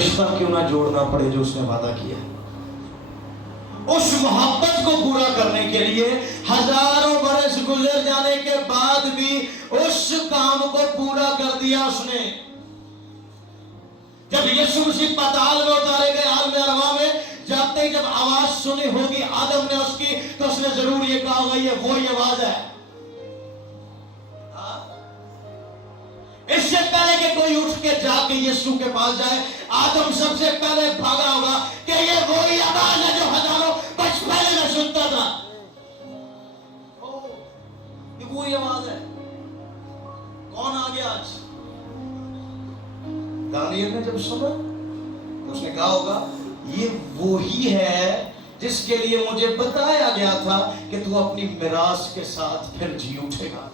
रिश्ता क्यों ना जोड़ना पड़े जो उसने वादा किया। उस मोहब्बत को पूरा करने के लिए हजारों बरस गुजर जाने के बाद भी उस काम को पूरा कर दिया उसने। जब यीशु मसीह पाताल में उतारे गए, आलम अरवा में जाते ही जब आवाज सुनी होगी आदम ने उसकी, तो उसने जरूर ये कहा होगा ये वही आवाज है। इससे पहले कि कोई उठ के जाके यीशु के पास जाए, आदम सबसे पहले भागा होगा कि ये वही आवाज है जो हजारों वर्ष पहले मैं सुनता था। ये वही आवाज है। कौन आ गया आज? दानियल ने जब सुना तो उसने कहा होगा ये वही है जिसके लिए मुझे बताया गया था कि तू अपनी मिरास के साथ फिर जी उठेगा।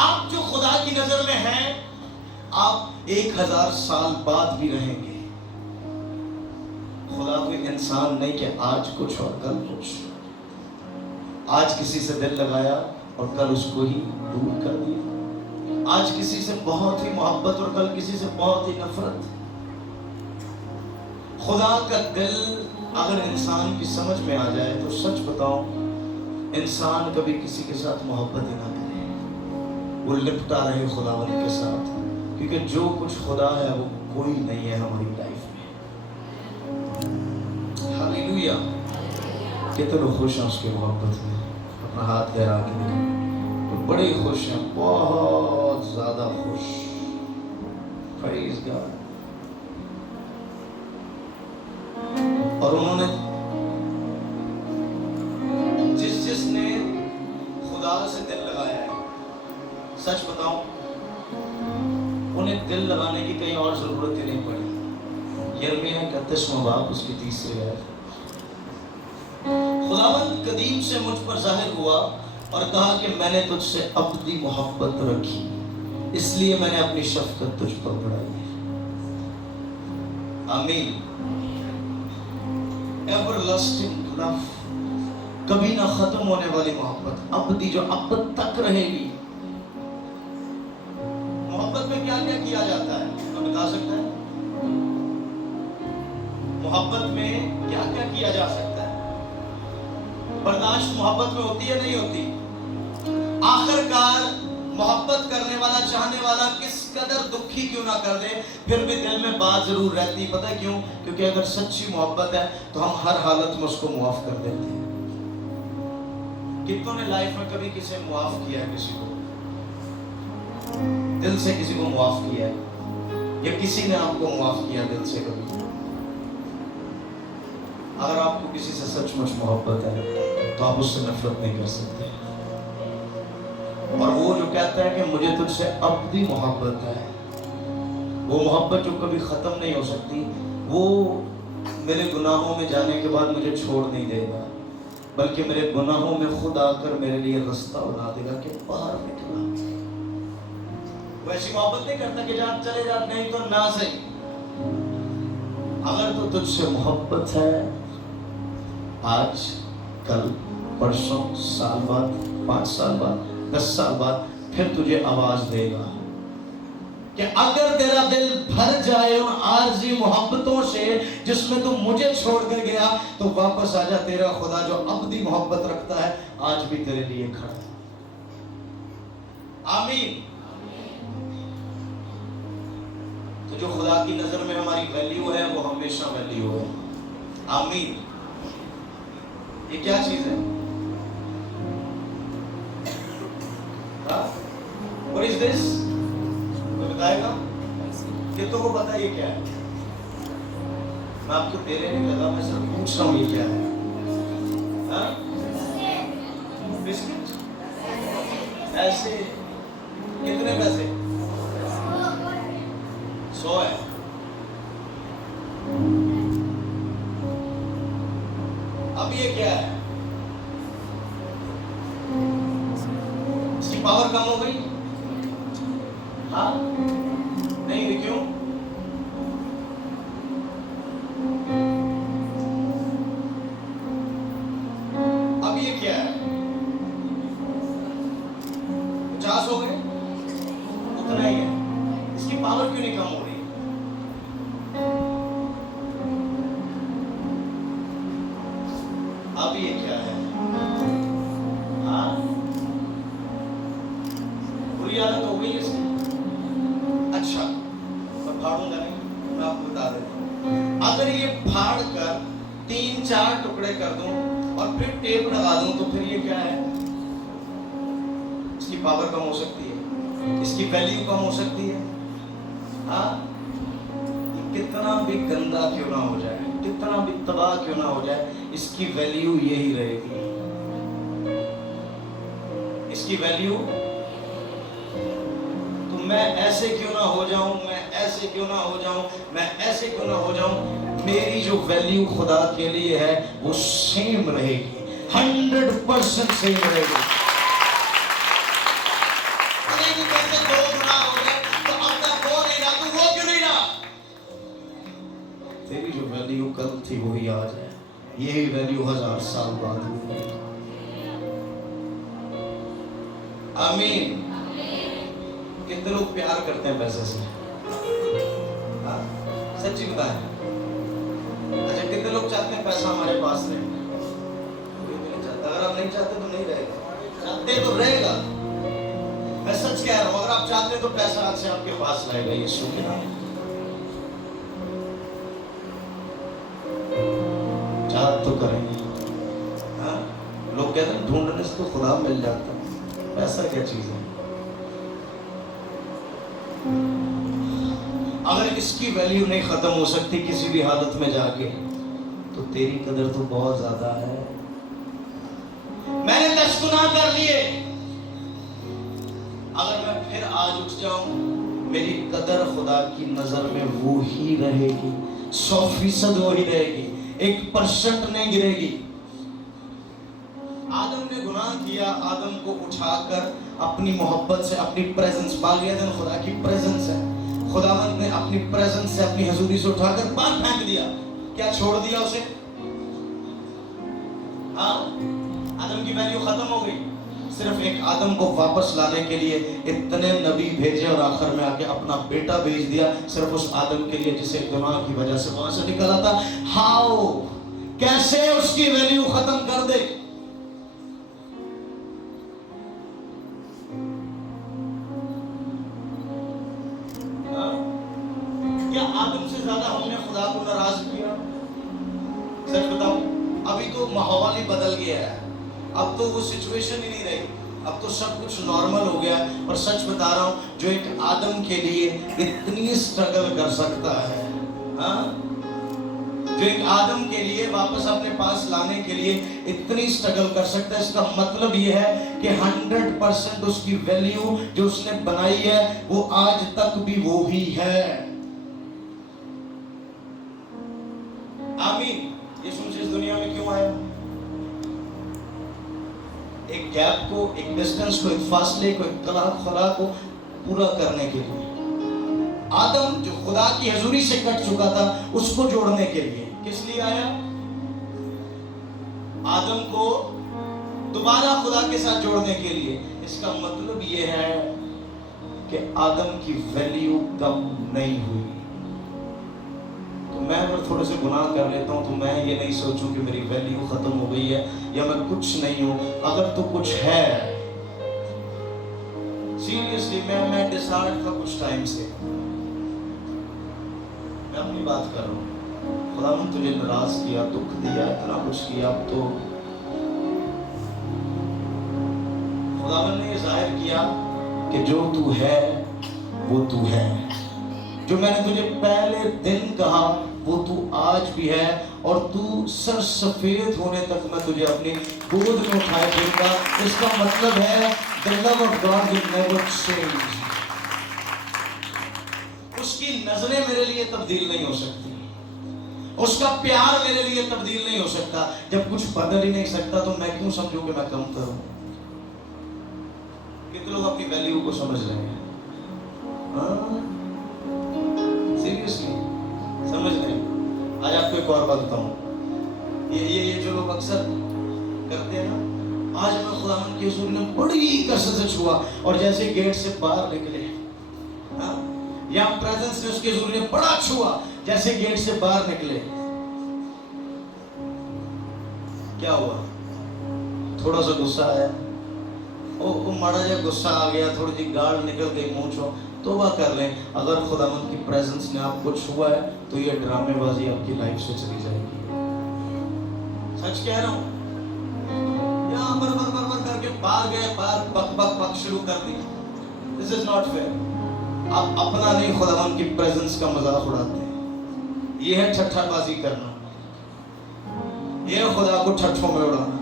आप जो खुदा की नजर में हैं, आप 1000 साल बाद भी रहेंगे। खुदा कोई इंसान नहीं कि आज कुछ और कल कुछ। आज किसी से दिल लगाया और कल उसको ही दूर कर दिया। आज किसी से बहुत ही मोहब्बत और कल किसी से बहुत ही नफरत। खुदा का दिल अगर इंसान की समझ में आ जाए तो सच बताऊं, इंसान कभी किसी के साथ मोहब्बत ही ना करे, वो लिपटा रहे खुदावन के साथ, क्योंकि जो कुछ खुदा है वो कोई नहीं है हमारी लाइफ में। हालेलुया। कितने खुश हैं उसकी मोहब्बत में। अपना हाथ लहरा के देखें तो बड़े खुश हैं, बहुत ज्यादा खुश। Praise God. और उन्होंने जिसने खुदा से दिल लगाया है, सच बताऊं उन्हें दिल लगाने की कहीं और जरूरत ही नहीं पड़ी। यिर्मयाह 31वां बाब उसकी 30वीं आयत। खुदावंद कदीम से मुझ पर जाहिर हुआ और कहा कि मैंने तुझसे अबदी मोहब्बत रखी, इसलिए मैंने अपनी शफकत तुझ पर बढ़ाई है। आमीन। एवरलास्टिंग लव, कभी ना खत्म होने वाली मोहब्बत, अबदी, जो अब तक रहेगी। मोहब्बत में क्या क्या किया जाता है, तो बता सकता है? मोहब्बत में क्या क्या किया जा सकता है? बर्दाश्त मोहब्बत में होती है नहीं होती? आखिरकार मोहब्बत करने वाला, चाहने वाला किस कदर दुखी क्यों ना कर दे, फिर भी दिल में बात जरूर रहती। पता है क्यों? क्योंकि अगर सच्ची मोहब्बत है तो हम हर हालत में उसको मुआफ कर देते हैं। कितनों ने लाइफ में कभी किसी मुआफ किया है? किसी को दिल से किसी को मुआफ किया है, या किसी ने आपको मुआफ किया दिल से कभी? अगर आपको किसी से सचमुच मोहब्बत है तो आप उससे नफरत नहीं कर सकते। और वो जो कहता है कि मुझे तुझसे अबदी मोहब्बत है, वो मोहब्बत जो कभी खत्म नहीं हो सकती, वो मेरे गुनाहों में जाने के बाद मुझे छोड़ नहीं देगा, बल्कि मेरे गुनाहों में खुद आकर मेरे लिए रास्ता बना देगा कि बाहर निकला। वैसी मोहब्बत नहीं करता कि जहां चले जा, नहीं तो ना सही। अगर तो तुझसे मोहब्बत है, आज, कल, परसों, साल बाद, 5 साल बाद, 10 साल बाद, फिर तुझे आवाज देगा कि अगर तेरा दिल भर जाए उन आरजी मोहब्बतों से जिसमें तू मुझे छोड़कर गया, तो वापस आजा। तेरा खुदा जो अबदी मोहब्बत रखता है आज भी तेरे लिए खड़ा है। आमीन। तो जो खुदा की नजर में हमारी वैल्यू है वो हमेशा वैल्यू है। आमीन। ये क्या चीज है? What is this? कोई बताएगा? कितनों को पता है ये क्या है? मैं आपको देने नहीं लगा, मैं सिर्फ पूछ रहा हूँ ये क्या है? हाँ? बिस्किट? ऐसे कितने पैसे? 100 है। अब ये क्या है? इसकी पावर कम हो गई? हाँ? नहीं, क्यों? अब ये क्या है? 50 हो गए? क्यों नहीं कम हो रही? अब ये क्या है? हाँ, बुरी आदत हो गई इसकी। अच्छा, मैं फाड़ूंगा नहीं, मैं आपको बता देता हूँ। अगर ये फाड़ कर 3-4 टुकड़े कर दूं और फिर टेप लगा दूं तो फिर ये क्या है? इसकी पावर कम हो सकती है, इसकी वैल्यू कम हो सकती है। हाँ, कितना भी गंदा क्यों ना हो जाए, कितना भी तबाह क्यों ना हो जाए, इसकी वैल्यू यही रहेगी। इसकी वैल्यू, तो मैं ऐसे क्यों ना हो जाऊं, मैं ऐसे क्यों ना हो जाऊं, मैं ऐसे क्यों ना हो जाऊं, मेरी जो वैल्यू खुदा के लिए है वो सेम रहेगी, 100% सेम रहेगी। तेरी जो वैल्यू कल थी वही आज है, यही वैल्यू 1000 साल बाद होगी। आमीन। कितने लोग प्यार करते हैं पैसे से? सच्ची बताएं। अच्छा, कितने लोग चाहते हैं पैसा हमारे पास रहे? कोई नहीं चाहता। अगर आप नहीं चाहते तो नहीं रहेगा, चाहते तो रहेगा। मैं सच कह रहा हूं, अगर आप चाहते तो पैसा आज से आपके पास रहेगा, यीशु के नाम। चाहत तो करेंगे। हाँ, लोग कहते हैं ढूंढने से तो खुदा मिल जाता है। पैसा क्या चीज है? अगर इसकी वैल्यू नहीं खत्म हो सकती किसी भी हालत में जाके, तो तेरी कदर तो बहुत ज्यादा है। मैंने 10 गुनाह कर लिए, अगर मैं फिर आज उठ जाऊं, मेरी कदर खुदा की नजर में वो ही रहेगी, 100% वो ही रहेगी, 1% नहीं गिरेगी। आदम ने गुनाह किया, आदम को उठाकर अपनी मोहब्बत से, अपनी प्रेजेंस, बालियतन खुदा की प्रेजेंस है, खुदावंद ने अपनी प्रेजेंस से, अपनी हजूरी से उठाकर बाहर फेंक दिया। क्या छोड़ दिया उसे? हाँ, आदम की वैल्यू खत्म हो गई। सिर्फ एक आदम को वापस लाने के लिए इतने नबी भेजे और आखिर में आके अपना बेटा भेज दिया, सिर्फ उस आदम के लिए जिसे गुनाह की वजह से वहां से निकला था। हाउ, कैसे उसकी वैल्यू खत्म कर दे? क्या आदम से ज्यादा हमने खुदा को नाराज किया? सच बताओ, अभी तो माहौल ही बदल गया है, अब तो वो सिचुएशन ही नहीं रही, अब तो सब कुछ नॉर्मल हो गया। और सच बता रहा हूं, जो एक आदम के लिए इतनी स्ट्रगल कर सकता है, हाँ, जो एक आदम के लिए वापस अपने पास लाने के लिए इतनी स्ट्रगल कर सकता है, इसका मतलब ये है कि 100% उसकी वैल्यू जो उसने बनाई है वो आज तक भी वो ही है। आमीन। यीशु मसीह इस दुनिया में क्यों आया? एक गैप को, एक डिस्टेंस को, एक फासले को, एक खला को पूरा करने के लिए। आदम जो खुदा की हजूरी से कट चुका था, उसको जोड़ने के लिए। किस लिए आया? आदम को दोबारा खुदा के साथ जोड़ने के लिए। इसका मतलब यह है कि आदम की वैल्यू कम नहीं हुई। तो मैं अगर थोड़े से गुनाह कर लेता हूं तो मैं ये नहीं सोचूं कि मेरी वैल्यू खत्म हो गई है या मैं कुछ नहीं हूं। अगर तो कुछ है, सीरियसली मैं डिसहार्ट था कुछ टाइम से, मैं अपनी बात कर रहा हूं। खुदा ने तुझे नाराज किया, दुख दिया, इतना कुछ किया, अब तो खुदा ने जाहिर किया कि जो तू है वो तू है। जो मैंने तुझे पहले दिन कहा वो तू आज भी है, और तू सर सफेद होने तक मैं तुझे अपनी गोद में उठाए दूंगा। इसका मतलब है the love of God will never change। उसकी नजरें मेरे लिए तब्दील नहीं हो सकती, उसका प्यार मेरे लिए तब्दील नहीं हो सकता। जब कुछ बदल ही नहीं सकता तो मैं क्यों समझूं कि मैं कम करूं? कितने लोग अपनी वैल्यू को समझ रहे हैं? सीरियसली समझ रहे हैं? आज आपको एक और बात बताऊं, ये जो लोग अक्सर करते हैं ना, आज मैं खुदावंद की हुजूर ने बड़ी कसरत से छुआ और जैसे गेट से बाहर निकले, यहाँ प्रेजेंस ने उसके हुजूर ने बड़ा छुआ, जैसे गेट से बाहर निकले क्या हुआ? थोड़ा सा गुस्सा आया, ओ माड़ा जा गुस्सा आ गया, थोड़ी सी गाल निकल गई मुंह चो, तौबा कर लें। अगर खुदावंद की प्रेजेंस ने आपको छुआ है तो ये ड्रामेबाजी आपकी लाइफ से चली जाएगी। सच कह रहा हूं, यहाँ बर करके बाहर गए, बाहर बक शुरू कर दी। This is not fair. आप अपना नहीं खुदावंद की प्रेजेंस का मजाक उड़ाते हैं। ये है ठट्ठाबाजी करना, ये है खुदा को ठट्ठों में उड़ाना।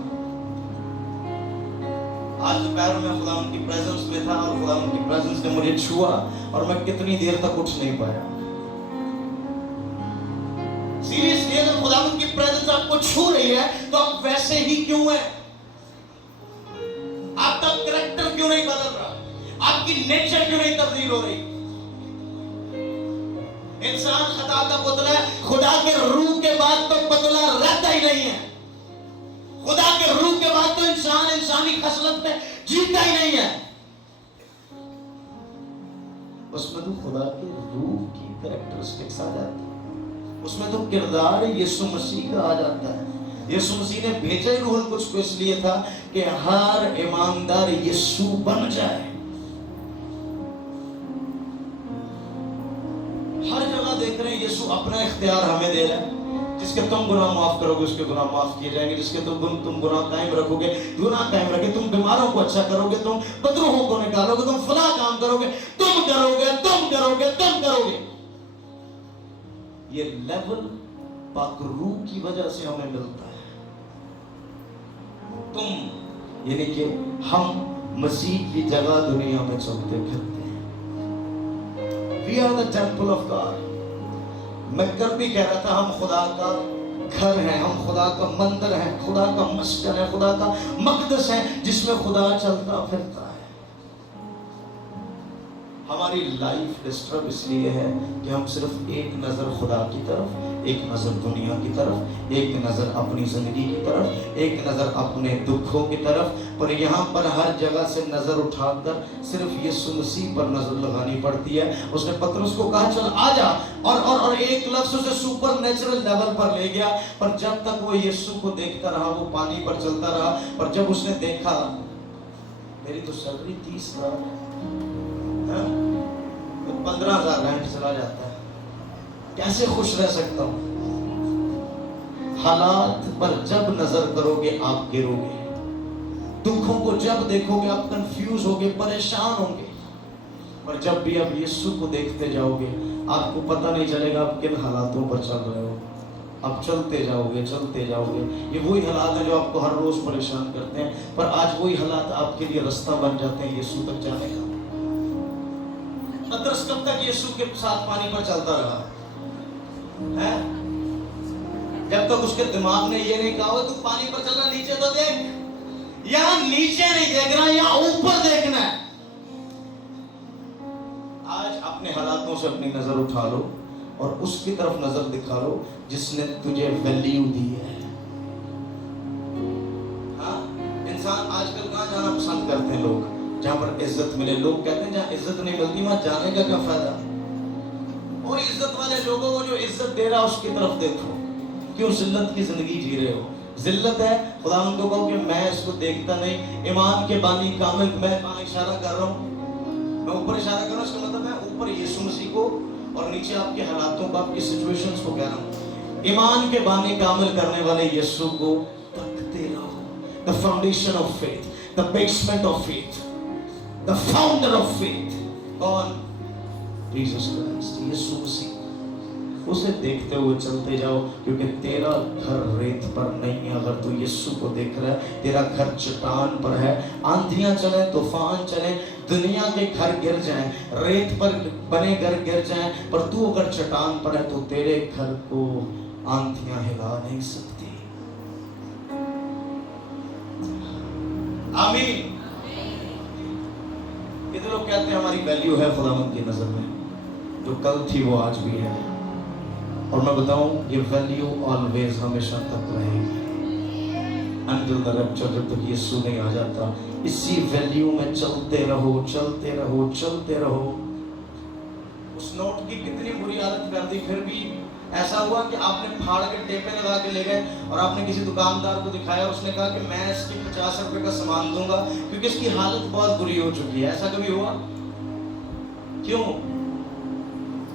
आज दोपहर में खुदा उनकी प्रेजेंस में था और खुदा उनकी प्रेजेंस ने मुझे छुआ और मैं कितनी देर तक उठ नहीं पाया। सीरियसली, अगर खुदा उनकी प्रेजेंस आपको छू रही है तो आप वैसे ही क्यों हैं? आपका कैरेक्टर क्यों नहीं बदल रहा? आपकी नेचर क्यों नहीं तब्दील हो रही? इंसान खता का पुतला है, खुदा के रूह के बाद तो पुतला रहता ही नहीं है। खुदा के रूह के बाद तो इंसान इंसानी खसलत में जीता ही नहीं है। उसमें तो खुदा के रूह की कैरेक्टरिस्टिक्स आ जाती है, उसमें तो किरदार यीशु मसीह का आ जाता है। यीशु मसीह ने भेजा ही रूहुल कुछ को इसलिए था कि हर ईमानदार यीशु बन जाए। हर जगह देख रहे हैं यीशु अपना इख्तियार हमें दे रहा है। जिसके तुम गुनाह माफ करोगे उसके गुनाह माफ किए जाएंगे, जिसके तुम गुनाह कायम रखोगे गुनाह कायम रखे, तुम बीमारों को अच्छा करोगे, तुम बदरूहों को निकालोगे, तुम फला काम करोगे, तुम करोगे तुम करोगे तुम करोगे। ये लेवल पाक रूह की वजह से हमें मिलता है। तुम यानी कि हम मसीह की जगह दुनिया में चलते फिरते हैं। We are the temple of God। मैं कल भी कह रहा था, हम खुदा का घर है, हम खुदा का मंदिर है, खुदा का मस्जिद है, खुदा का मकदस है जिसमें खुदा चलता फिरता है। हमारी लाइफ डिस्टर्ब इसलिए है कि हम सिर्फ एक नजर खुदा की तरफ, एक नजर दुनिया की तरफ, एक नजर अपनी जिंदगी की तरफ, एक नजर अपने दुखों की तरफ, पर यहाँ पर हर जगह से नजर उठाकर सिर्फ यीशु मसीह पर नजर लगानी पड़ती है। उसने पतरस को कहा चल आ जा, और एक लफ्ज उसे सुपर नेचुरल लेवल पर ले गया। पर जब तक वो यीशु को देखता रहा वो पानी पर चलता रहा। पर जब उसने देखा मेरी तो सैलरी 30,000 तो 15,000 रेंट चला जाता है, कैसे खुश रह सकता हूं? हालात पर जब नजर करोगे आप गिरोगे, दुखों को जब देखोगे आप कंफ्यूज होगे, परेशान होंगे। पर जब भी आप यीशु को देखते जाओगे आपको पता नहीं चलेगा आप किन हालातों पर चल रहे हो। आप चलते जाओगे चलते जाओगे। ये वही हालात हैं जो आपको हर रोज परेशान करते हैं, पर आज वही हालात आपके लिए रास्ता बन जाते हैं यीशु तक जाने का। पतरस कब तक यीशु के साथ पानी पर चलता रहा है? जब तक उसके दिमाग ने ये नहीं कहा तू पानी पर चल रहा, नीचे तो देख। यहां नीचे नहीं देख रहा, यहां ऊपर देखना है। आज अपने हालातों से अपनी नजर उठा लो और उसकी तरफ नजर दिखा लो जिसने तुझे वैल्यू दी है। हाँ, इंसान आजकल कहां जाना पसंद करते हैं लोग? जहां पर इज्जत मिले। लोग कहते हैं जहां इज्जत नहीं मिलती वहां जाने का क्या फायदा? वो इज्जत वाले लोगों को जो इज्जत दे रहा है उसकी तरफ देखो। क्यों जिल्लत की जिंदगी जी रहे हो? जिल्लत है खुदा उनको कहो कि मैं इसको देखता नहीं। ईमान के बानी कामिल, मैं इशारा कर रहा हूँ, मैं ऊपर इशारा कर रहा हूँ, इसका मतलब मैं ऊपर यीशु मसीह को और नीचे आपके हालातों को, आपकी सिचुएशंस को कह रहा हूँ। ईमान के बानी कामिल करने वाले यीशु को तकते रहो। The foundation of faith, the basement of faith, the founder of faith, कौन? Jesus Christ, यीशु मसीह। उसे देखते हुए चलते जाओ, क्योंकि तेरा घर रेत पर नहीं है। अगर तू यीशु को देख रहा है, तेरा घर चट्टान पर है। आंधियां चले, तूफान चले, दुनिया के घर गिर जाएं, रेत पर बने घर गिर जाएं, पर तू अगर चट्टान पर है तो तेरे घर को आंधियां हिला नहीं सकती। आमीन। कितने लोग कहते हैं हमारी वैल्यू है खुदावंद की नजर में, जो कल थी वो आज भी है। और मैं बताऊं ये वैल्यू ऑलवेज हमेशा तक रहेगी अंटिल द रैप्चर, जब तक यीशु नहीं आ जाता। इसी वैल्यू में चलते रहो चलते रहो चलते रहो। उस नोट की कितनी बुरी हालत कर दी, फिर भी ऐसा हुआ कि आपने फाड़ के टेपे लगा के ले गए और आपने किसी दुकानदार को दिखाया, उसने कहा कि मैं इसके 50 रुपए का सामान दूंगा क्योंकि इसकी हालत बहुत बुरी हो चुकी है। ऐसा कभी हुआ? क्यों?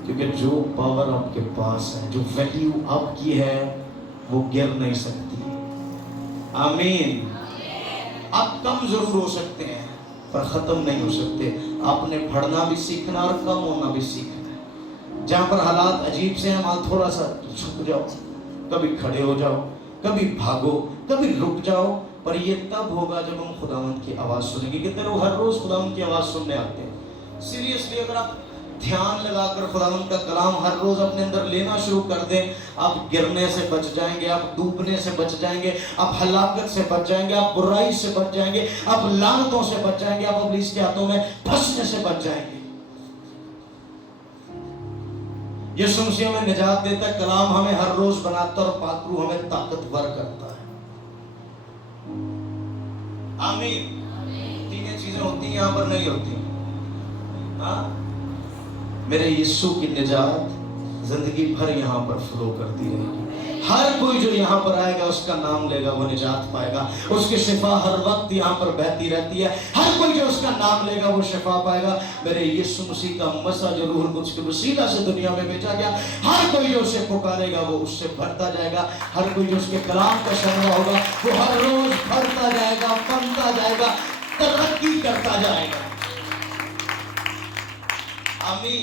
क्योंकि जो पावर आपके पास है, जो वैल्यू आपकी है, वो गिर नहीं सकती। आमीन। आप कम जरूर हो सकते हैं पर खत्म नहीं हो सकते। आपने बढ़ना भी सीखना और कम होना भी सीखना। जहां पर हालात अजीब से हैं, वहां थोड़ा सा झुक जाओ, कभी खड़े हो जाओ, कभी भागो, कभी रुक जाओ। पर ये तब होगा जब हम खुदावंद की आवाज सुनेंगे। कितने लोग हर रोज खुदावंद की आवाज सुनने आते हैं? सीरियसली अगर आप ध्यान लगाकर खुदावंद का कलाम हर रोज अपने अंदर लेना शुरू कर दें, आप गिरने से बच जाएंगे, आप डूबने से बच जाएंगे, आप हलाकत से बच जाएंगे, आप बुराई से बच जाएंगे, आप लानतों से बच जाएंगे, आप इब्लीस के हाथों में फंसने से बच जाएंगे। यीशु मसीह हमें निजात देता है, कलाम हमें हर रोज बनाता है और पाकरू हमें ताकतवर करता है। आमीन। तीन चीजें होती हैं, यहां पर नहीं होती। हाँ, मेरे यीशु की निजात जिंदगी भर यहाँ पर फ्लो करती रहेगी। हर कोई जो यहाँ पर आएगा उसका नाम लेगा, वो निजात पाएगा। उसकी शिफा हर वक्त यहाँ पर बहती रहती है। हर कोई जो उसका नाम लेगा वो शिफा पाएगा। मेरे यीशु मसीह का मसा जो रूह कुछ के वसीला से दुनिया में भेजा गया, हर कोई जो उसे पुकारेगा वो उससे भरता जाएगा। हर कोई जो उसके कलाम का सुनना होगा वो हर रोज भरता जाएगा, बनता जाएगा, तरक्की करता जाएगा। आमीन।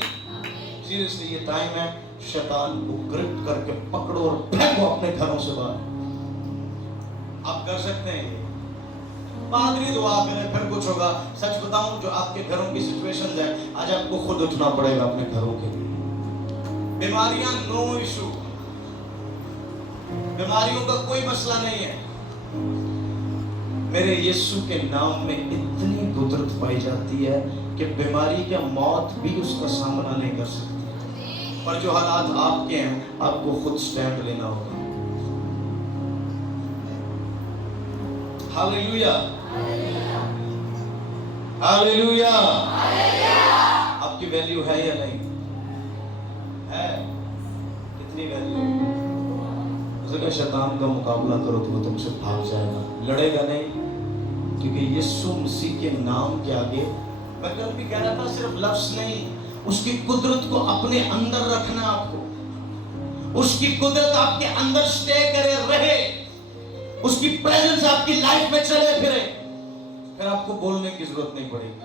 सीरियसली ये टाइम है, शैतान को ग्रिप करके पकड़ो और फेंको अपने घरों से बाहर। आप कर सकते हैं ये। पादरी दुआ करे फिर कुछ होगा। सच बताऊं, जो आपके घरों की सिचुएशंस है, आज आपको खुद उठना पड़ेगा अपने घरों के लिए। बीमारियां नो इशू, बीमारियों का कोई मसला नहीं है। मेरे यीशु के नाम में इतनी कुदरत पाई जाती है कि बीमारी का मौत भी उसका सामना नहीं कर सकती। पर जो हालात आपके हैं, आपको खुद स्टैंड लेना होगा। Hallelujah, hallelujah. आपकी वैल्यू है या नहीं है? कितनी वैल्यू? जगह शैतान का मुकाबला करो तो वो तुमसे भाग जाएगा, लड़ेगा नहीं। क्योंकि यीशु मसीह के नाम के आगे, मैं कल भी कह रहा था, सिर्फ लफ्ज नहीं, उसकी कुदरत को अपने अंदर रखना। आपको उसकी कुदरत आपके अंदर स्टे करे, रहे, उसकी प्रेजेंस आपकी लाइफ में चले फिरे, फिर आपको बोलने की जरूरत नहीं पड़ेगी।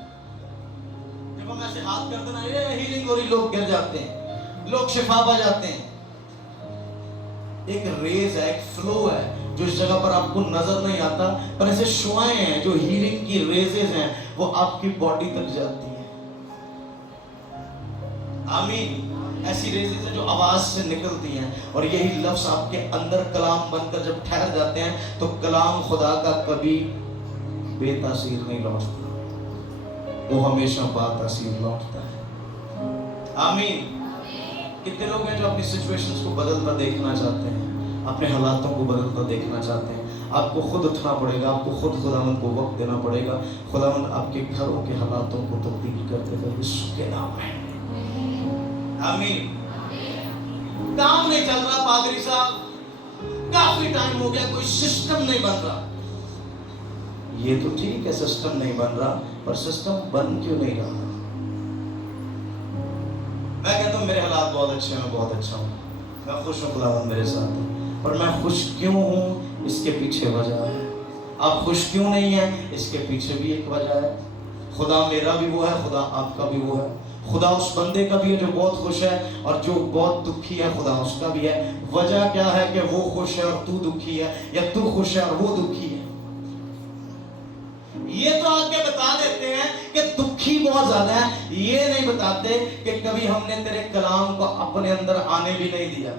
जब हम ऐसे हाथ करते ना, ये हीलिंग हो रही, लोग गिर जाते हैं, लोग शिफा पा जाते हैं। एक रेज है, एक फ्लो है जो इस जगह पर आपको नजर नहीं आता, पर ऐसे शुआएं हैं जो हीलिंग की रेजेस हैं, वो आपकी बॉडी तक जाती है। आमीन। ऐसी रेजेस हैं जो आवाज से निकलती हैं, और यही लफ्ज आपके अंदर कलाम बनकर जब ठहर जाते हैं तो कलाम खुदा का कभी बेतासीर नहीं लौटता, वो हमेशा बातासीर लौटता है। आमीन। कितने लोग हैं जो अपनी सिचुएशंस को बदलता देखना चाहते हैं, अपने हालातों को बदलता देखना चाहते हैं? आपको खुद उठना पड़ेगा, आपको खुद खुदावंद को वक्त देना पड़ेगा। खुदावंद आपके घरों के हालातों को तब्दील करते हुए यीशु के नाम में। आमीन। काम नहीं चल रहा पादरी साहब, काफी टाइम हो गया, कोई सिस्टम नहीं बन रहा। ये तो ठीक है, सिस्टम नहीं बन रहा, पर सिस्टम बन क्यों नहीं रहा? मैं कहता हूँ मेरे हालात बहुत अच्छे हैं, मैं बहुत अच्छा हूँ, मैं खुश हूँ, खुदावंद मेरे साथ है। पर मैं खुश क्यों हूँ, इसके पीछे वजह है। आप खुश क्यों नहीं हैं, इसके पीछे भी एक वजह है। खुदा मेरा भी वो है, खुदा आपका भी वो है। खुदा उस बंदे का भी है जो बहुत खुश है, और जो बहुत दुखी है खुदा उसका भी है। वजह क्या है कि वो खुश है और तू दुखी है, या तू खुश है और वो दुखी है? ये तो आगे बता देते हैं कि दुखी बहुत ज्यादा है, ये नहीं बताते कि कभी हमने तेरे कलाम को अपने अंदर आने भी नहीं दिया।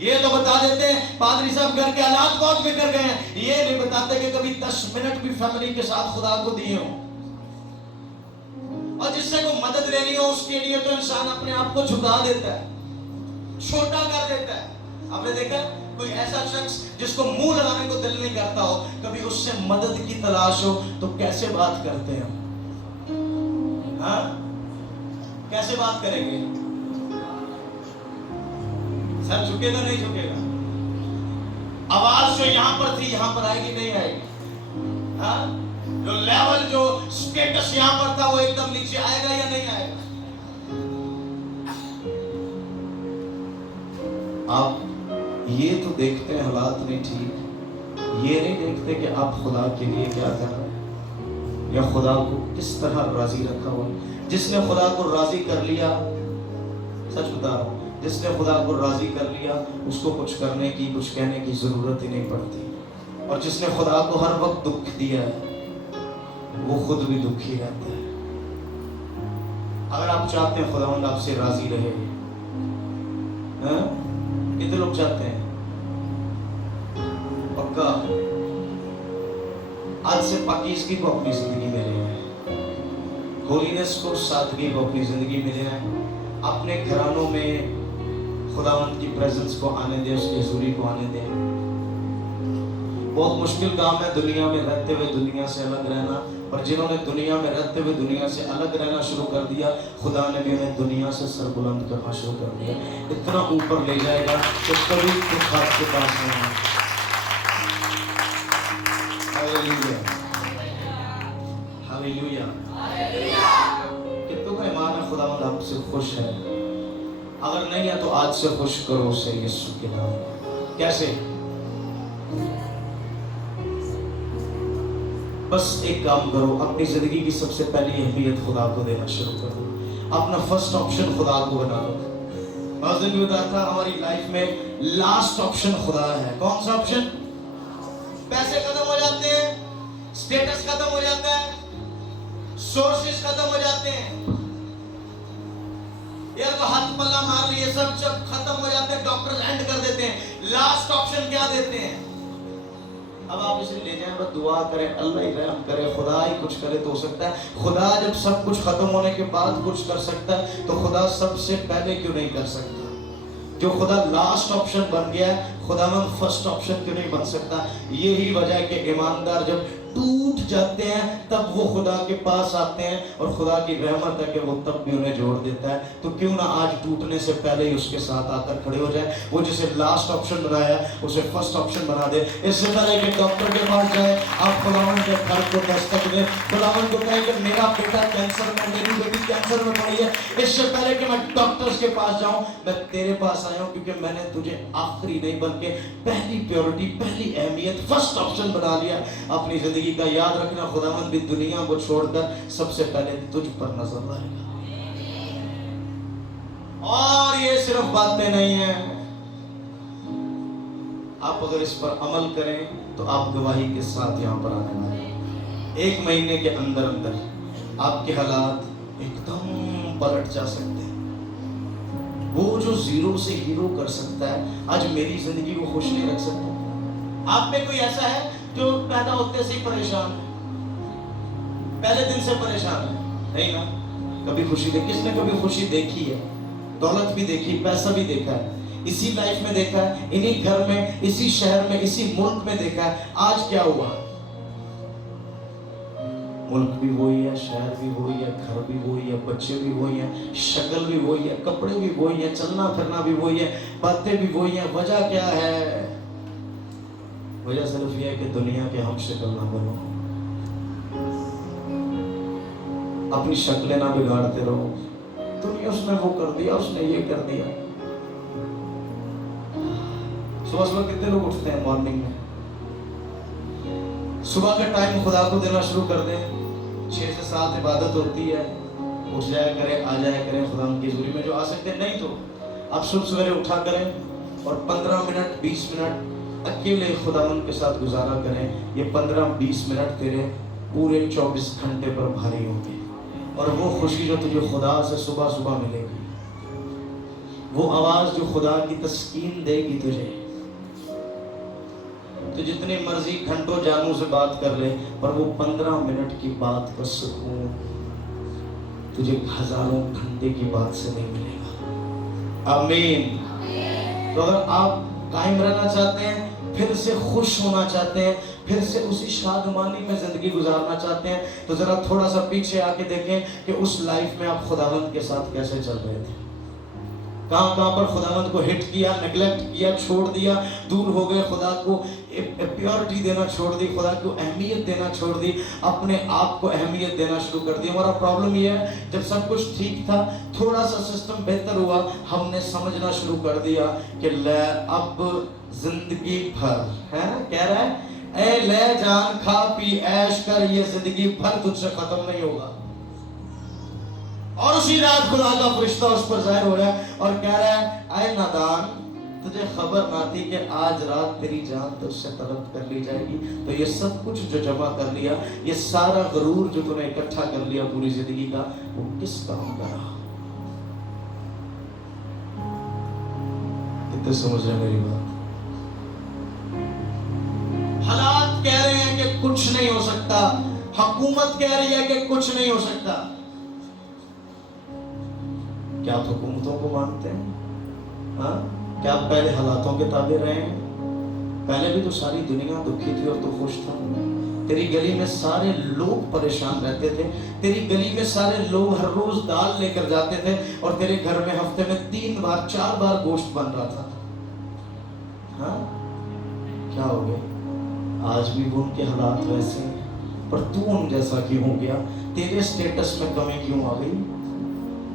ये तो बता देते हैं पादरी साहब घर के हालात बहुत बिगड़ गए हैं, ये नहीं बताते कि कभी 10 मिनट भी फैमिली के साथ खुदा को दिए हो। और जिससे को मदद लेनी हो उसके लिए तो इंसान अपने आप को झुका देता है, छोटा कर देता है। आपने देखा कोई ऐसा शख्स जिसको मुंह लगाने को दिल नहीं करता हो, कभी उससे मदद की तलाश हो तो कैसे बात करते हैं? हाँ, कैसे बात करेंगे? सर झुकेगा नहीं झुकेगा? आवाज जो यहां पर थी यहां पर आएगी नहीं आएगी? हाँ, जो लेवल जो स्टेटस यहां पर था वो एकदम नीचे आएगा या नहीं आएगा? आप ये तो देखते हैं हालात नहीं ठीक, ये नहीं देखते कि आप खुदा के लिए क्या कर रहे हैं या खुदा को किस तरह राजी रखा हुआ। जिसने खुदा को राजी कर लिया, सच बता रहा हूं, जिसने खुदा को राजी कर लिया उसको कुछ करने की कुछ कहने की जरूरत ही नहीं पड़ती। और जिसने खुदा को हर वक्त दुख दिया है वो खुद भी दुखी रहता है। अगर आप चाहते हैं खुदावंद आपसे राजी रहे, कितने लोग चाहते हैं? पक्का आज से पाकीज़गी को अपनी जिंदगी में ले आए, होलीनेस को, सादगी को अपनी जिंदगी में ले आए। अपने घरानों में खुदावंद की प्रेजेंस को आने दे, उसकी हुजूरी को आने दे। बहुत मुश्किल काम है दुनिया में रहते हुए दुनिया से अलग रहना, और जिन्होंने दुनिया में रहते हुए दुनिया से अलग रहना शुरू कर दिया, खुदा ने भी उन्हें दुनिया से सरबुलंद करना शुरू कर दिया। इतना ऊपर ले जाएगा कि कभी दुख आपके पास नहीं है। Hallelujah, hallelujah. कितनों का ईमान है खुदावंद आपसे खुश है? अगर नहीं है तो आज से खुश करो उसे यीशु के नाम में। कैसे? बस एक काम करो, अपनी जिंदगी की सबसे पहली अहमियत खुदा को देना शुरू करो। अपना फर्स्ट ऑप्शन खुदा को बना लो। मैं उस दिन भी बताया था, हमारी लाइफ में लास्ट ऑप्शन खुदा है। कौन सा ऑप्शन? पैसे खत्म हो जाते हैं, स्टेटस खत्म हो जाता है, सोर्सेस खत्म हो जाते हैं, या तो हाथ पल्ला मार लिए, सब जब खत्म हो जाते हैं, डॉक्टर एंड कर देते हैं। लास्ट ऑप्शन क्या देते हैं? अब आप इसे ले जाएं, बस दुआ करें, अल्लाह ही रहम करे, खुदा ही कुछ करे तो हो सकता है। खुदा जब सब कुछ खत्म होने के बाद कुछ कर सकता है तो खुदा सबसे पहले क्यों नहीं कर सकता? जो खुदा लास्ट ऑप्शन बन गया है, खुदावंद फर्स्ट ऑप्शन क्यों नहीं बन सकता? यही वजह है कि ईमानदार जब टूट जाते हैं तब वो खुदा के पास आते हैं, और खुदा की रहमत है कि वो तब भी उन्हें जोड़ देता है। तो क्यों ना आज टूटने से पहले ही उसके साथ आकर खड़े हो जाए। वो जिसे लास्ट ऑप्शन बनाया उसे फर्स्ट ऑप्शन बना दे। इससे पहले कि डॉक्टर के पास जाए, आप खुदावंद के घर को दस्तक दें, खुदावंद को कहें कि मेरा बेटा कैंसर में, मेरी बेटी कैंसर में पड़ी है। इससे पहले कि मैं डॉक्टर्स के पास जाऊं, मैं तेरे पास आया हूं क्योंकि मैंने तुझे आखिरी नहीं बल्कि पहली प्रायोरिटी, पहली अहमियत, फर्स्ट ऑप्शन बना लिया अपनी जिंदगी का। याद रखना, खुदावंद भी दुनिया को छोड़कर सबसे पहले तुझ पर नजर लाएगा। और ये सिर्फ बातें नहीं है, आप अगर इस पर अमल करें तो आप गवाही के साथ यहां पर आने वाले हैं। 1 महीने के अंदर अंदर आपके हालात एकदम पलट जा सकते हैं। वो जो जीरो से हीरो कर सकता है, आज मेरी जिंदगी को खुश नहीं रख सकता। आप में कोई ऐसा है जो पैदा होते से ही परेशान है, पहले दिन से परेशान है? नहीं ना? कभी खुशी देखी? किसने कभी खुशी देखी है? दौलत भी देखी, पैसा भी देखा है, इसी लाइफ में देखा है, इन्हीं घर में, इसी शहर में, इसी मुल्क में देखा है। आज क्या हुआ? मुल्क भी वही है, शहर भी वही है, घर भी वही है, बच्चे भी वही है, शक्ल भी वही है, कपड़े भी वही है, चलना फिरना भी वही है, बातें भी वही है। वजह क्या है? वजह सिर्फ यह है कि दुनिया के हम शक्ल ना बनो, अपनी शक्लें ना बिगाड़ते रहो। दुनिया उसने वो कर दिया, उसने ये कर दिया। सुबह सुबह कितने लोग उठते हैं मॉर्निंग में? सुबह का टाइम खुदा को देना शुरू कर दें। 6 से 7 इबादत होती है, उठ जाया करें, आ जाया करें खुदा की हुजूरी में। जो आ सकते हैं, नहीं तो आप सुबह सवेरे उठा करें और 15 मिनट 20 मिनट अकेले खुदावंद के साथ गुजारा करें। ये 15-20 मिनट तेरे पूरे 24 घंटे पर भारी होंगे, और वो खुशी जो तुझे खुदा से सुबह सुबह मिलेगी, वो आवाज जो खुदा की तस्कीन देगी तुझे। तो जितनी मर्जी घंटों जानू से बात कर ले, पर वो 15 मिनट की बात का सुकून तुझे हजारों घंटे की बात से नहीं मिलेगा। आमीन। तो अगर आप कायम रहना चाहते हैं, फिर से खुश होना चाहते हैं, फिर से उसी शादमानी में जिंदगी गुजारना चाहते हैं, तो जरा थोड़ा सा पीछे आके देखें कि उस लाइफ में आप खुदावंद के साथ कैसे चल रहे थे। कहां कहां पर खुदावंद को हिट किया, नेग्लेक्ट किया, छोड़ दिया, दूर हो गए, खुदा को प्योरिटी देना छोड़ दी, खुदा को अहमियत देना छोड़ दी, अपने आप को अहमियत देना शुरू कर दी। हमारा प्रॉब्लम ये है, जब सब कुछ ठीक था, थोड़ा सा सिस्टम बेहतर हुआ, हमने समझना शुरू कर दिया कि ले अब जिंदगी भर है, कह रहा है ए ले जान खा पी ऐश कर, ये जिंदगी भर तुझसे खत्म नहीं होगा। और उसी रात खुदा का फरिश्ता उस पर जाहिर हो रहा है और कह रहा है आए नादान, तुझे खबर ना थी कि आज रात तेरी जान तुझसे तलब कर ली जाएगी। तो ये सब कुछ जो जमा कर लिया, ये सारा गरूर जो तूने इकट्ठा कर लिया पूरी जिंदगी का, वो किस काम का रहा? कितने समझ रहे मेरी बात? हालात कह रहे हैं कि कुछ नहीं हो सकता, हुकूमत कह रही है कि कुछ नहीं हो सकता। क्या आप हुकूमतों को मानते हैं? हाँ, क्या आप पहले हालातों के ताबे रहे हैं? पहले भी तो सारी दुनिया दुखी थी और तो खुश था। तेरी गली में सारे लोग परेशान रहते थे, तेरी गली में सारे लोग हर रोज दाल लेकर जाते थे और तेरे घर में हफ्ते में 3 बार 4 बार गोश्त बन रहा था। हाँ, क्या हो गया? आज भी वो उनके हालात वैसे हैं, पर तू उन जैसा क्यों हो गया? तेरे स्टेटस में कमी क्यों आ गई?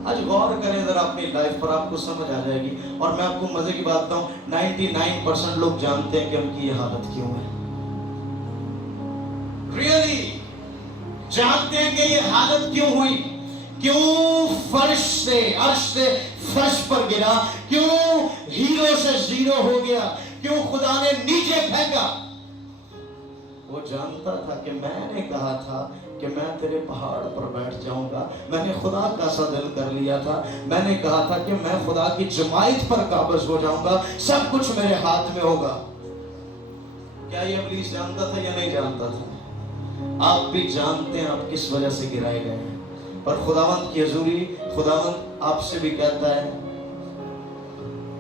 आज गौर करें जरा अपनी लाइफ पर, आपको समझ आ जाएगी। और मैं आपको मजे की बात बताऊं, 99% लोग जानते हैं कि उनकी ये हालत क्यों है। रियली जानते हैं कि ये हालत क्यों हुई, क्यों फर्श से अर्श से फर्श पर गिरा, क्यों हीरो से जीरो हो गया, क्यों खुदा ने नीचे फेंका। वो जानता था कि मैंने कहा था कि मैं तेरे पहाड़ पर बैठ जाऊंगा। मैंने खुदा का सा दिल कर लिया था, मैंने कहा था कि मैं खुदा की जमायत पर काबिज हो जाऊंगा, सब कुछ मेरे हाथ में होगा। क्या ये इब्लीस जानता था या नहीं जानता था? आप भी जानते हैं आप किस वजह से गिराए गए हैं, पर खुदावंद की हजूरी, खुदावंद आपसे भी कहता है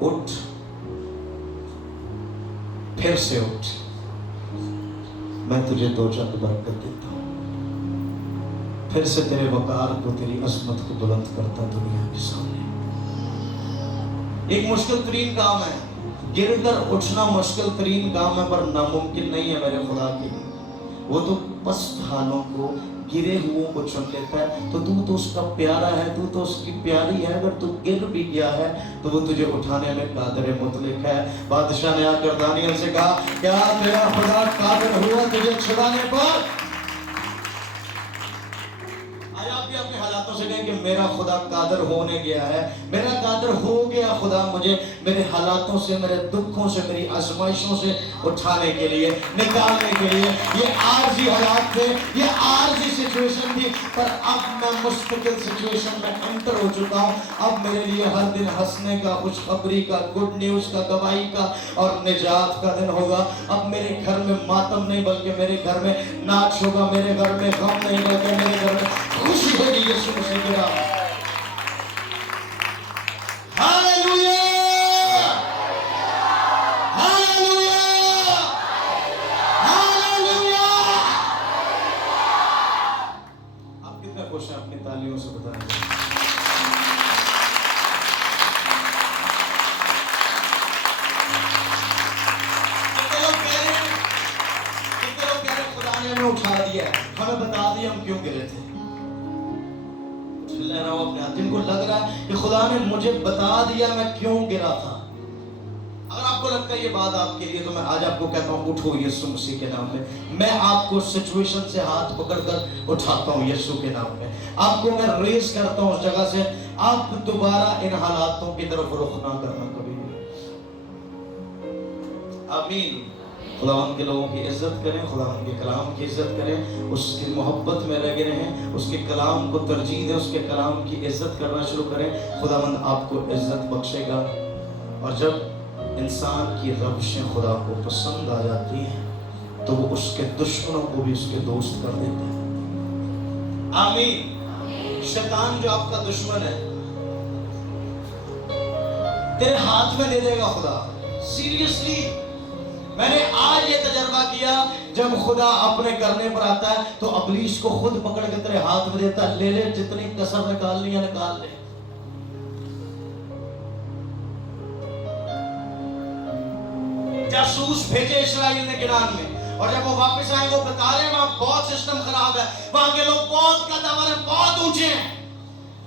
उठ, फिर से उठ, मैं तुझे 2 चंद बरकत देता हूं, फिर से तेरे वकार को, तेरी अजमत को बुलंद करता दुनिया के सामने। एक मुश्किल तरीन काम है, गिरकर उठना मुश्किल तरीन काम है, पर नामुमकिन नहीं है मेरे खुदा के लिए। वो तो पस्त हालों को, गिरे हुओं को चुन लेता है। तो तू तो उसका प्यारा है, तू तो उसकी प्यारी है। अगर तू गिर भी गया है तो वो तुझे उठाने में कादिर मुतलक है। बादशाह ने आकर दानियल से कहा, क्या तेरा खुदा कादिर हुआ तुझे छुड़ाने पर? आज आप भी अपने हालातों से कहें कि मेरा खुदा कादिर होने गया है, मेरा कादिर हो गया खुदा मुझे मेरे हालातों से, मेरे दुखों से, मेरी आजमाइशों से उठाने के लिए, निकालने के लिए। ये आर्जी हालात थे, ये आर्जी सिचुएशन थी, पर अब मैं मुस्तकिल सिचुएशन में एंटर हो चुका हूँ। अब मेरे लिए हर दिन हंसने का, खुशखबरी का, गुड न्यूज का, गवाही का और निजात का दिन होगा। अब मेरे घर में मातम नहीं, बल्कि मेरे घर में नाच होगा, मेरे घर में गम नहीं, बल्कि मेरे घर में खुशी होगी यीशु मसीह के नाम में। Hallelujah, hallelujah, hallelujah. आप कितना खुश हैं? अपनी तालियों से बताएं। कितने लोग कह रहे खुदा ने हमें उठा दिया, हमें बता दिया हम क्यों गिरे थे। अपने हाथ, जिनको लग रहा है कि खुदा ने मुझे बता दिया मैं क्यों गिरा था। अगर आपको लगता है ये बात आपके लिए, तो मैं आज आपको कहता हूँ उठो यीशु मसीह के नाम में। मैं आपको सिचुएशन से हाथ पकड़कर उठाता हूँ यीशु के नाम में। आपको मैं रेस करता हूँ उस जगह से। आप दोबारा इन हालातों की तरफ रुख ना करना कभी भी। आमीन। खुदावंद के लोगों की इज्जत करें, खुदावंद के कलाम की इज्जत करें, उसकी मोहब्बत में लगे रहें, उसके कलाम को तरजीह दें, उसके कलाम की इज्जत करना शुरू करें। खुदावंद आपको इज्जत बख्शेगा। और जब इंसान की रविशें खुदा को पसंद आ जाती हैं तो वो उसके दुश्मनों को भी उसके दोस्त कर देता है। आमीन। शैतान जो आपका दुश्मन है तेरे हाथ में दे देगा खुदा। सीरियसली मैंने आज ये तजर्बा किया, जब खुदा अपने करने पर आता है तो इब्लीस को खुद पकड़ के तेरे हाथ में देता, ले ले जितनी कसर निकालनी है निकाल ले। जासूस भेजे इस्राएल ने गिलान में, और जब वो वापस आए वो बता रहे हैं वहां बहुत सिस्टम खराब है, वहां के लोग बहुत कदम है, बहुत ऊंचे हैं।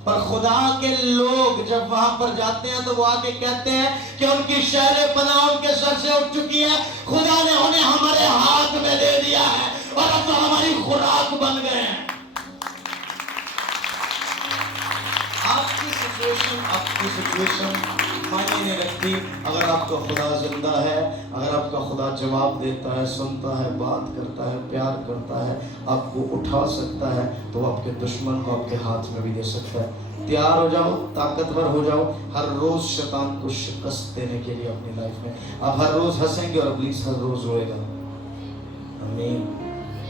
पर खुदा के लोग जब वहां पर जाते हैं तो वो आके कहते हैं कि उनकी शहर पनाह उनके सर से उठ चुकी है, खुदा ने उन्हें हमारे हाथ में दे दिया है और अब तो हमारी खुराक बन गए हैं। आपकी सिचुएशन मायने नहीं रखती। अगर आपका खुदा जिंदा है, अगर आपका खुदा जवाब देता है, सुनता है, बात करता है, प्यार करता है, आपको उठा सकता है, तो आपके दुश्मन को आपके हाथ में भी दे सकता है। तैयार हो जाओ, ताकतवर हो जाओ, हर रोज शैतान को शिकस्त देने के लिए अपनी लाइफ में। आप हर रोज हंसेंगे और इब्लीस हर रोज रोएगा। आमीन।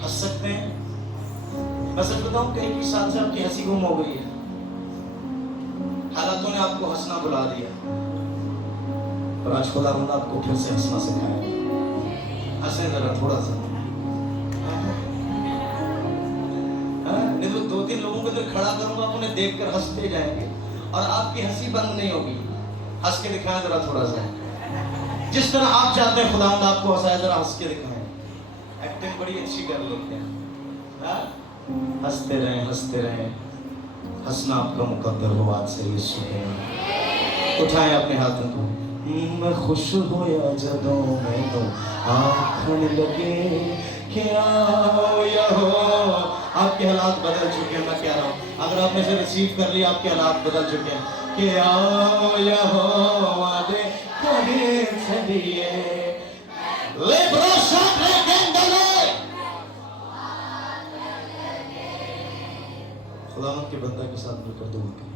हंस सकते हैं। मैं सच बताऊं, कई साल से आपकी हंसी गुम हो गई है, हालातों ने आपको हंसना बुला दिया, पर आज खुदा ने आपको फिर से हंसना सिखाया। हंसे जरा थोड़ा सा। नहीं तो 2-3 लोगों को इधर खड़ा करूंगा, आप उन्हें देखकर हंसते जाएंगे और आपकी हंसी बंद नहीं होगी। हंस के दिखाएं जरा थोड़ा सा, जिस तरह आप चाहते हैं खुदा आपको हंसाए, जरा हंस के दिखाएं। एक्टिंग बड़ी अच्छी कर लेते हैं। हंसते रहें, हंसते रहें। हंसना आपका मुकद्दर हो आज से यीशु के नाम। उठाएं अपने हाथों को। मैं खुश होया जदों मैनू आखन लगे कि आओ यहो। आपके हालात बदल चुके हैं, मैं कह रहा हूँ, अगर आपने से रिसीव कर लिया, आपके हालात बदल चुके हैं। कि आओ यहो वादे कहे चलिए ले भरोसा खुदावंद के बंदा के साथ मिलकर दुआ करें।